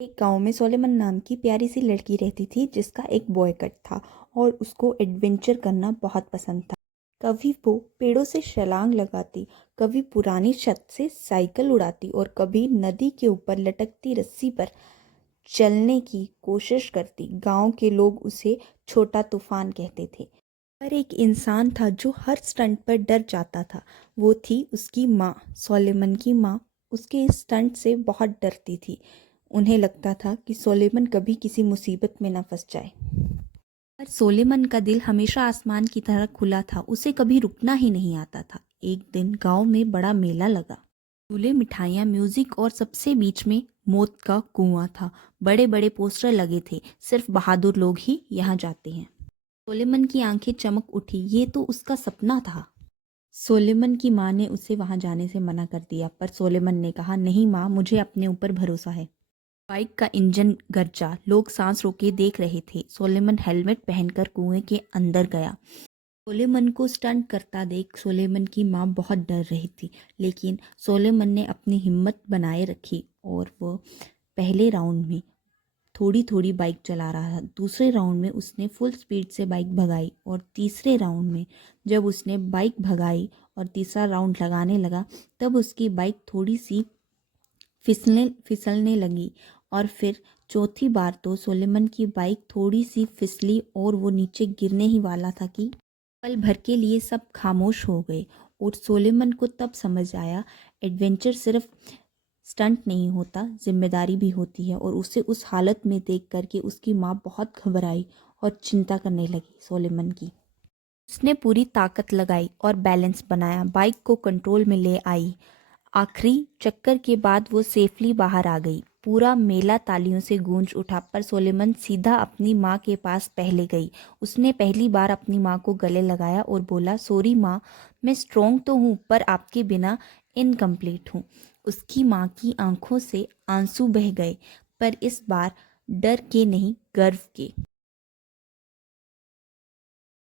एक गांव में सोलेमन नाम की प्यारी सी लड़की रहती थी जिसका एक बॉय कट था और उसको एडवेंचर करना बहुत पसंद था। कभी वो पेड़ों से छलांग लगाती, कभी पुरानी छत से साइकिल उड़ाती और कभी नदी के ऊपर लटकती रस्सी पर चलने की कोशिश करती। गांव के लोग उसे छोटा तूफान कहते थे। पर एक इंसान था जो हर स्टंट पर डर जाता था। वो थी उसकी माँ। सोलेमन की माँ उसके इस स्टंट से बहुत डरती थी। उन्हें लगता था कि सोलेमन कभी किसी मुसीबत में न फंस जाए। पर सोलेमन का दिल हमेशा आसमान की तरह खुला था, उसे कभी रुकना ही नहीं आता था। एक दिन गांव में बड़ा मेला लगा। झूले, मिठाइयाँ, म्यूजिक और सबसे बीच में मौत का कुआं था। बड़े बड़े पोस्टर लगे थे, सिर्फ बहादुर लोग ही यहाँ जाते हैं। सोलेमन की आंखें चमक उठी, ये तो उसका सपना था। सोलेमन की माँ ने उसे वहां जाने से मना कर दिया, पर सोलेमन ने कहा, नहीं माँ, मुझे अपने ऊपर भरोसा है। बाइक का इंजन गरजा, लोग सांस रोके देख रहे थे। सोलेमन हेलमेट पहनकर कुएं के अंदर गया। सोलेमन को स्टंट करता देख सोलेमन की माँ बहुत डर रही थी, लेकिन सोलेमन ने अपनी हिम्मत बनाए रखी और वो पहले राउंड में थोड़ी थोड़ी बाइक चला रहा था। दूसरे राउंड में उसने फुल स्पीड से बाइक भगाई और तीसरे राउंड में जब उसने बाइक भगाई और तीसरा राउंड लगाने लगा, तब उसकी बाइक थोड़ी सी फिसलने फिसलने लगी। और फिर चौथी बार तो सोलेमन की बाइक थोड़ी सी फिसली और वो नीचे गिरने ही वाला था कि पल भर के लिए सब खामोश हो गए। और सोलेमन को तब समझ आया, एडवेंचर सिर्फ स्टंट नहीं होता, जिम्मेदारी भी होती है। और उसे उस हालत में देख करके उसकी माँ बहुत घबराई और चिंता करने लगी सोलेमन की। उसने पूरी ताकत लगाई और बैलेंस बनाया, बाइक को कंट्रोल में ले आई। आखिरी चक्कर के बाद वो सेफली बाहर आ गई। पूरा मेला तालियों से गूंज उठा, पर सोलेमन सीधा अपनी माँ के पास पहले गई। उसने पहली बार अपनी माँ को गले लगाया और बोला, सॉरी माँ, मैं स्ट्रोंग तो हूँ पर आपके बिना इनकम्प्लीट हूँ। उसकी माँ की आंखों से आंसू बह गए, पर इस बार डर के नहीं, गर्व के।